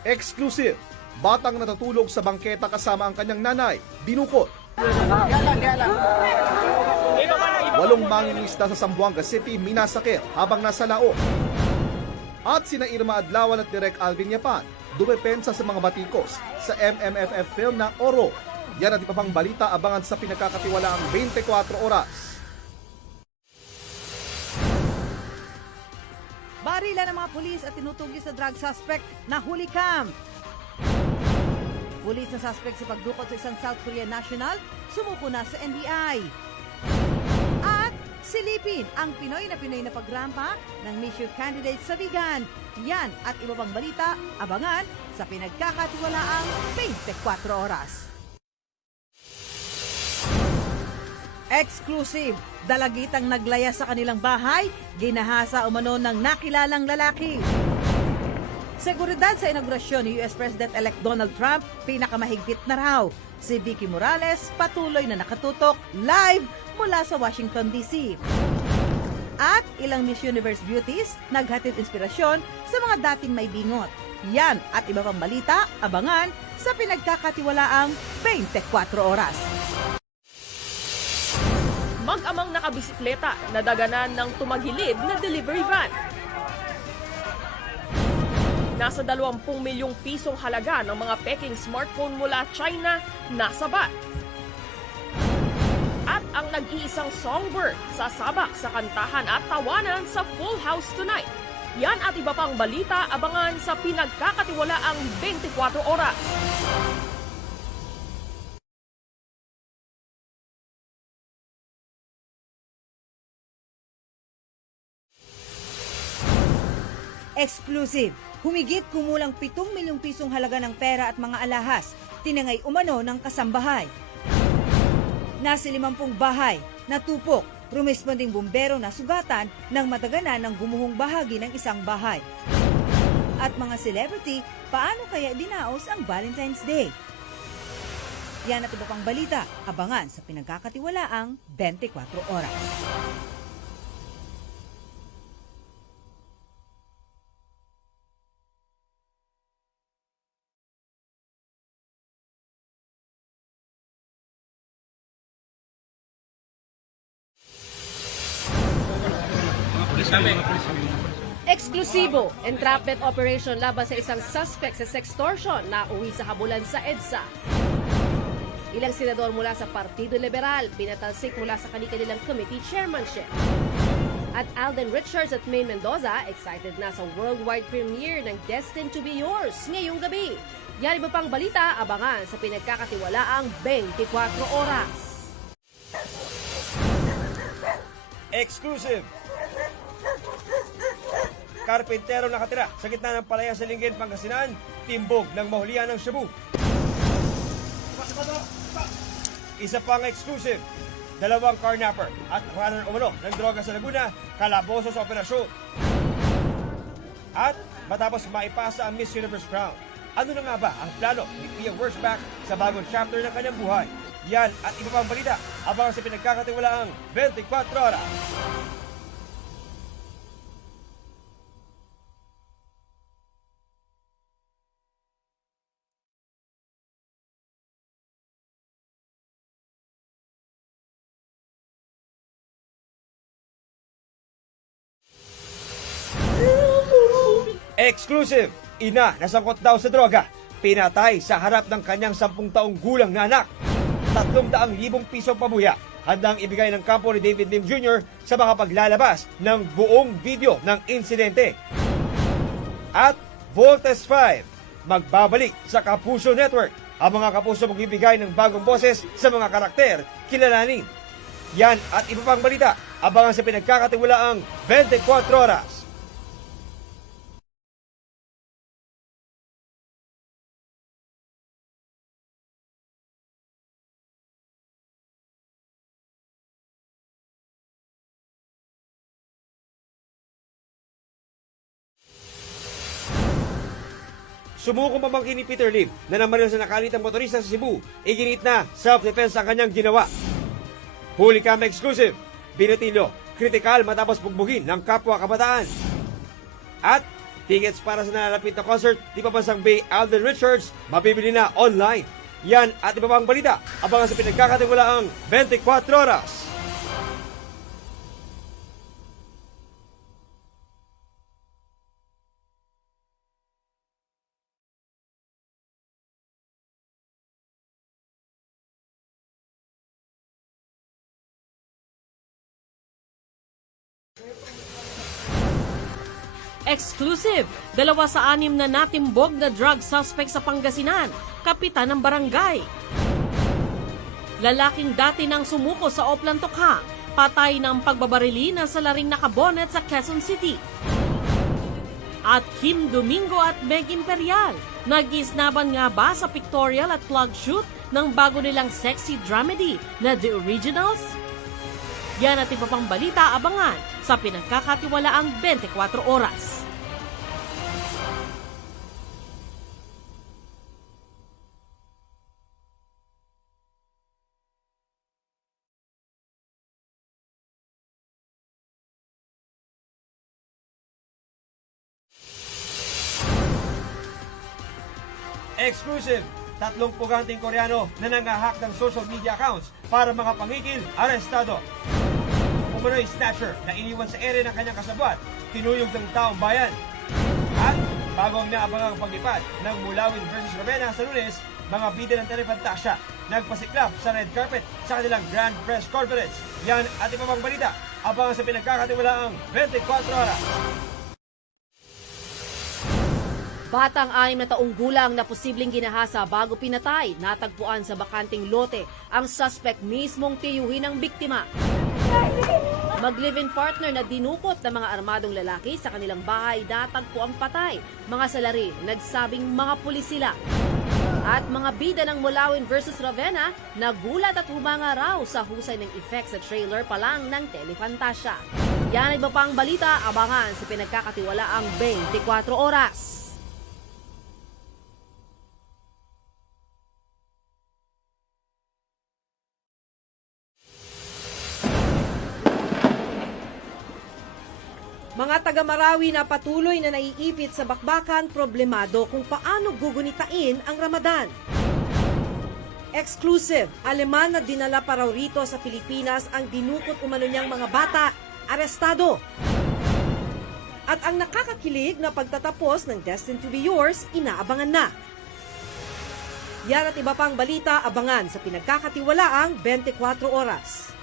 Exclusive, batang natutulog sa bangketa kasama ang kanyang nanay, dinukot. 8 mangingisda sa Zamboanga City minasakit habang nasa laot. At sina Irma Adlawan at Direk Alvin Yapan, dumepensa sa mga batikos sa MMFF film na Oro. Yan at iba pang balita abangan sa pinagkakatiwalaang 24 oras. Barila ng mga pulis at tinutugis sa drug suspect na huli camp. Pulis na suspect sa pagdukot sa isang South Korean national, sumuko na sa NBI. At silipin ang Pinoy na pagrampa ng Miss Youth candidate sa Vigan. Yan at iba pang balita, abangan sa pinagkakatiwalaang 24 oras. Exclusive, dalagitang naglaya sa kanilang bahay, ginahasa umano ng nakilalang lalaki. Seguridad sa inaugurasyon ni US President-elect Donald Trump, pinakamahigpit na raw. Si Vicky Morales patuloy na nakatutok live mula sa Washington, D.C. At ilang Miss Universe beauties naghatid inspirasyon sa mga dating may bingot. Yan at iba pang balita, abangan sa pinagkakatiwalaang 24 oras. Mag-amang nakabisikleta na daganan ng tumagilid na delivery van. Nasa 20 milyong pisong halaga ng mga peking smartphone mula China nasabat. At ang nag-iisang songbird sasabak sa kantahan at tawanan sa Full House tonight. Yan at iba pang balita abangan sa pinagkakatiwalaang 24 oras. Exclusive, humigit kumulang 7 milyong pisong halaga ng pera at mga alahas, tinangay umano ng kasambahay. Nasa 50 bahay, natupok, rumesponding bumbero na sugatan ng mataganan ng gumuhong bahagi ng isang bahay. At mga celebrity, paano kaya dinaos ang Valentine's Day? Yan at iba pang balita, abangan sa pinagkakatiwalaang 24 oras. Eksklusibo, entrapment operation laban sa isang suspect sa sextortion na uwi sa habulan sa EDSA. Ilang senador mula sa Partido Liberal pinatalsik mula sa kanilang committee chairmanship. At Alden Richards at Maine Mendoza excited na sa worldwide premiere ng Destined to be Yours ngayong gabi. Yan iba pang balita, abangan sa pinagkakatiwalaang 24 oras. Exclusive! Karpentero nakatira sa gitna ng palaya sa Lingayen, Pangasinan, timbog ng mahulihan ng shabu. Isa pang exclusive, 2 carnapper at runner umano ng droga sa Laguna, kalaboso sa operasyon. At matapos maipasa ang Miss Universe crown, ano na nga ba ang plano ni Pia Wurtzbach sa bagong chapter ng kanyang buhay? Yan at iba pang balita, abangan sa pinagkakatiwalaang 24 oras. Exclusive! Ina nasangkot daw sa droga. Pinatay sa harap ng kanyang 10 taong gulang na anak. 300,000 piso pabuya handang ibigay ng kampo ni David Lim Jr. sa mga paglalabas ng buong video ng insidente. At Voltes 5, magbabalik sa Kapuso Network. Ang mga kapuso magbibigay ng bagong boses sa mga karakter kilalanin. Yan at iba pang balita, abangan sa pinagkakatiwalaang 24 oras. Sumukong pamangkin ni Peter Lim na namaril sa nakalitang motorista sa Cebu, iginit na self-defense ang kanyang ginawa. Huli kami exclusive, binatilo, kritikal matapos bugbugin ng kapwa kabataan. At Tickets para sa nalalapit na concert ni Pabansang Bay Alden Richards, mabibili na online. Yan at iba pang balita, abangan sa pinagkakatiwalaang 24 oras. Exclusive! 2 sa 6 na natimbog na drug suspect sa Pangasinan, kapitan ng barangay. Lalaking dati nang sumuko sa Oplan Tokha, patay ng pagbabarili ng salaring nakabonet sa Quezon City. At Kim Domingo at Meg Imperial, nag-isnaban nga ba sa pictorial at plug shoot ng bago nilang sexy dramedy na The Originals? Yan at iba pang balita abangan sa pinagkakatiwalaang 24 oras. Exclusive! 3 puganting Koreano na nangahak ng social media accounts para mga pangikil, arestado. Umano'y snatcher na iniwan sa ere ng kanyang kasabwat, tinuyog ng taong bayan. At bago ang naabangang paglipad ng Mulawin versus Ravenna sa Lunes, mga bida ng Telefantasya nagpasiklap sa red carpet sa kanilang grand press conference. Yan at iba pang balita, abangan sa pinagkakatiwalaang 24 oras. Batang 6 na taong gulang na posibleng ginahasa bago pinatay, natagpuan sa bakanting lote ang suspect mismong tiyuhin ng biktima. Mag-live-in partner na dinukot ng mga armadong lalaki sa kanilang bahay, natagpo ang patay. Mga salarin, nagsabing mga pulis sila. At mga bida ng Mulawin versus Ravenna, nagulat at humanga raw sa husay ng effects sa trailer pa lang ng Telefantasya. Yan iba pang balita, abangan sa pinagkakatiwalaang 24 oras. Mga taga-Marawi na patuloy na naiipit sa bakbakan, problemado kung paano gugunitain ang Ramadan. Exclusive, Aleman na dinala pa raw rito sa Pilipinas ang dinukot umano niyang mga bata, arestado. At ang nakakakilig na pagtatapos ng Destined to be Yours, inaabangan na. Yan at iba pang balita, abangan sa pinagkakatiwalaang 24 oras.